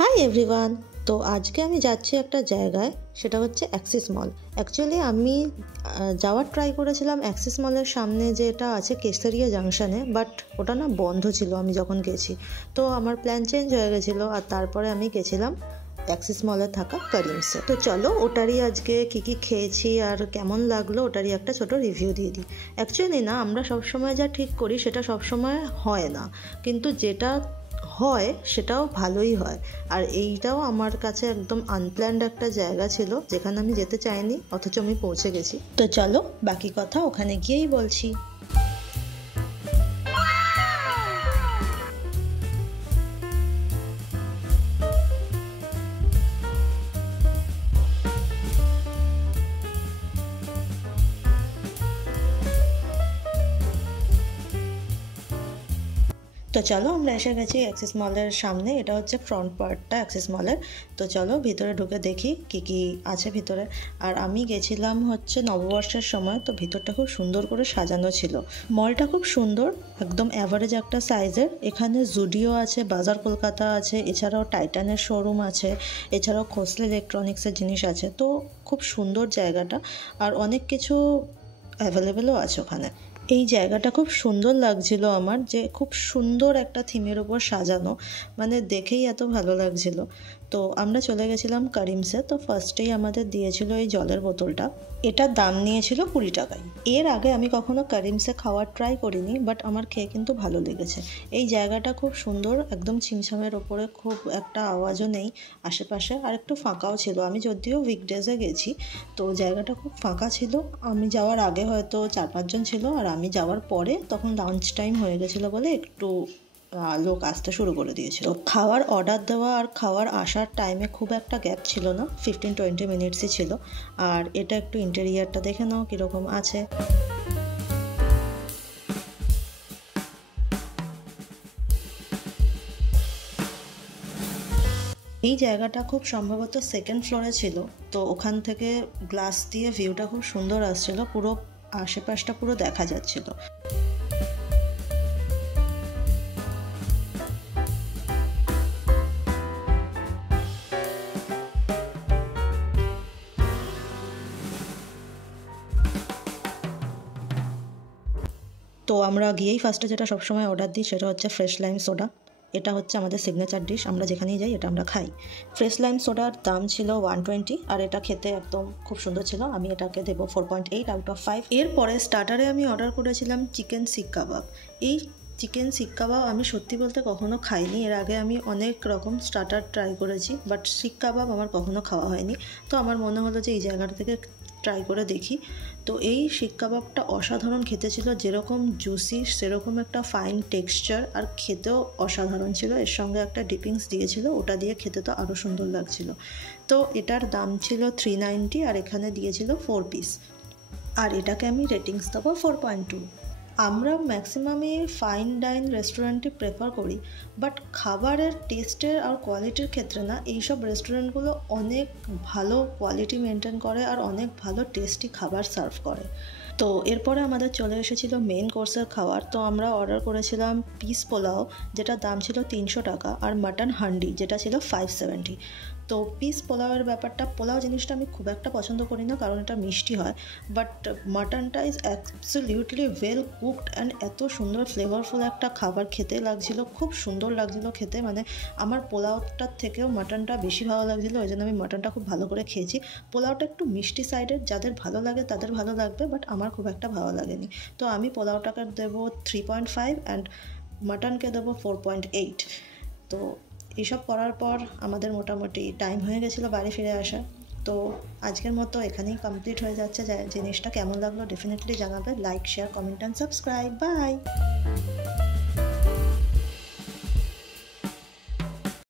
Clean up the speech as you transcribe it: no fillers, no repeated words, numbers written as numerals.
Hi everyone. তো আজকে আমি যাচ্ছি একটা জায়গায়, সেটা হচ্ছে অ্যাক্সিস মল। অ্যাকচুয়ালি আমি যাওয়ার ট্রাই করেছিলাম অ্যাক্সিস মলের সামনে যেটা আছে কেশরিয়া জাংশনে, বাট ওটা না বন্ধ ছিল আমি যখন গেছি। তো আমার প্ল্যান চেঞ্জ হয়ে গেছিলো, আর তারপরে আমি গেছিলাম অ্যাক্সিস মলে থাকা করিমসে। তো চলো ওটারই আজকে কী খেয়েছি আর কেমন লাগলো ওটারই একটা ছোট রিভিউ দিয়ে দিই। অ্যাকচুয়ালি না, আমরা সবসময় যা ঠিক করি সেটা সবসময় হয় না, কিন্তু যেটা হয় সেটাও ভালোই হয়। আর এইটাও আমার কাছে একদম আনপ্ল্যান্ড একটা জায়গা ছিল, যেখানে আমি যেতে চাইনি, অথচ আমি পৌঁছে গেছি। তো চলো বাকি কথা ওখানে গিয়েই বলছি। তো চলো আমরা এসে গেছি অ্যাক্সিস মলের সামনে। এটা হচ্ছে ফ্রন্ট পার্টটা অ্যাক্সিস মলের। তো চলো ভিতরে ঢুকে দেখি কি আছে ভিতরে। আর আমি গেছিলাম হচ্ছে নববর্ষের সময়, তো ভিতরটা খুব সুন্দর করে সাজানো ছিল। মলটা খুব সুন্দর, একদম অ্যাভারেজ একটা সাইজের। এখানে জুডিও আছে, বাজার কলকাতা আছে, এছাড়াও টাইটানের শোরুম আছে, এছাড়াও খোসলে ইলেকট্রনিক্সের জিনিস আছে। তো খুব সুন্দর জায়গাটা, আর অনেক কিছু অ্যাভেলেবেলও আছে ওখানে। এই জায়গাটা খুব সুন্দর লাগছিল আমার, যে খুব সুন্দর একটা থিমের উপর সাজানো, মানে দেখেই এত ভালো লাগছিল। তো আমরা চলে গেছিলাম করিমসে। তো ফার্স্টেই আমাদের দিয়েছিল এই জলের বোতলটা। এটার দাম নিয়েছিল 20 টাকায়। এর আগে আমি কখনো করিমসে খাওয়ার ট্রাই করিনি, বাট আমার খেয়ে কিন্তু ভালো লেগেছে। এই জায়গাটা খুব সুন্দর, একদম ছিমছামের ওপরে, খুব একটা আওয়াজও নেই আশেপাশে, আর একটু ফাঁকাও ছিল। আমি যদিও উইকডেজে গেছি, তো জায়গাটা খুব ফাঁকা ছিল। আমি যাওয়ার আগে হয়তো 4-5 জন ছিল, আর আমি যাওয়ার পরে তখন লাঞ্চ টাইম হয়ে গেছিলো বলে একটু লোক আসতে শুরু করে দিয়েছিল। খাওয়ার অর্ডার দেওয়া আর খাওয়ার আসার টাইমে খুব একটা গ্যাপ ছিল না, 15-20 মিনিটসই ছিল। আর এটা একটু ইন্টেরিয়ারটা দেখে নাও কীরকম আছে। এই জায়গাটা খুব সম্ভবত সেকেন্ড ফ্লোরে ছিল, তো ওখান থেকে গ্লাস দিয়ে ভিউটা খুব সুন্দর আসছিল, পুরো আশেপাশটা পুরো দেখা যাচ্ছিল। তো আমরা গিয়েই ফার্স্টে যেটা সবসময় অর্ডার দিই সেটা হচ্ছে ফ্রেশ লাইম সোডা। এটা হচ্ছে আমাদের সিগনেচার ডিশ, আমরা যেখানেই যাই এটা আমরা খাই। ফ্রেশ লাইম সোডার দাম ছিল 120, আর এটা খেতে একদম খুব সুন্দর ছিল। আমি এটাকে দেবো 4.8 আউট অফ 5। এরপরে স্টার্টারে আমি অর্ডার করেছিলাম চিকেন শিক কাবাব। এই চিকেন শিক কাবাব আমি সত্যি বলতে কখনো খাইনি। এর আগে আমি অনেক রকম স্টার্টার ট্রাই করেছি, বাট শিক কাবাব আমার কখনো খাওয়া হয়নি। তো আমার মনে হলো যে এই জায়গাটা থেকে ট্রাই করে দেখি। তো এই শিক কাবাবটা অসাধারণ খেতে ছিল, যেরকম জুসি সেরকম একটা ফাইন টেক্সচার, আর খেতেও অসাধারণ ছিল। এর সঙ্গে একটা ডিপিংস দিয়েছিল, ওটা দিয়ে খেতে তো আরও সুন্দর লাগছিল। তো এটার দাম ছিল 390, আর এখানে দিয়েছিল 4 পিস, আর এটাকে আমি রেটিংস দেবো 4.2। আমরা ম্যাক্সিমামই ফাইন ডাইন রেস্টুরেন্টই প্রেফার করি, বাট খাবারের টেস্টের আর কোয়ালিটির ক্ষেত্রে না, এইসব রেস্টুরেন্টগুলো অনেক ভালো কোয়ালিটি মেনটেন করে আর অনেক ভালো টেস্টি খাবার সার্ভ করে। তো এরপরে আমাদের চলে এসেছিল মেন কোর্সের খাবার। তো আমরা অর্ডার করেছিলাম পিস পোলাও, যেটার দাম ছিল 300 টাকা, আর মাটন হান্ডি যেটা ছিল 570। তো পিস পোলাওয়ের ব্যাপারটা, পোলাও জিনিসটা আমি খুব একটা পছন্দ করি না, কারণ এটা মিষ্টি হয়, বাট মাটনটা is absolutely well cooked and এত সুন্দর ফ্লেভারফুল একটা খাবার খেতে লাগছিল, খুব সুন্দর লাগছিল খেতে। মানে আমার পোলাওটার থেকেও মাটনটা বেশি ভালো লাগছিলো, ওই জন্য আমি মাটনটা খুব ভালো করে খেয়েছি। পোলাওটা একটু মিষ্টি সাইডের, যাদের ভালো লাগে তাদের ভালো লাগবে, বাট আমার খুব একটা ভালো লাগেনি। তো আমি পোলাওটাকে দেবো 3.5, অ্যান্ড মাটনকে দেবো 4.8। তো এইসব করার পর আমাদের মোটামুটি টাইম হয়ে গেছিলো বাড়ি ফিরে আসার। তো আজকের মতো এখানেই কমপ্লিট হয়ে যাচ্ছে। জিনিসটা কেমন লাগলো ডেফিনেটলি জানাবে। Like, share, comment and subscribe. By.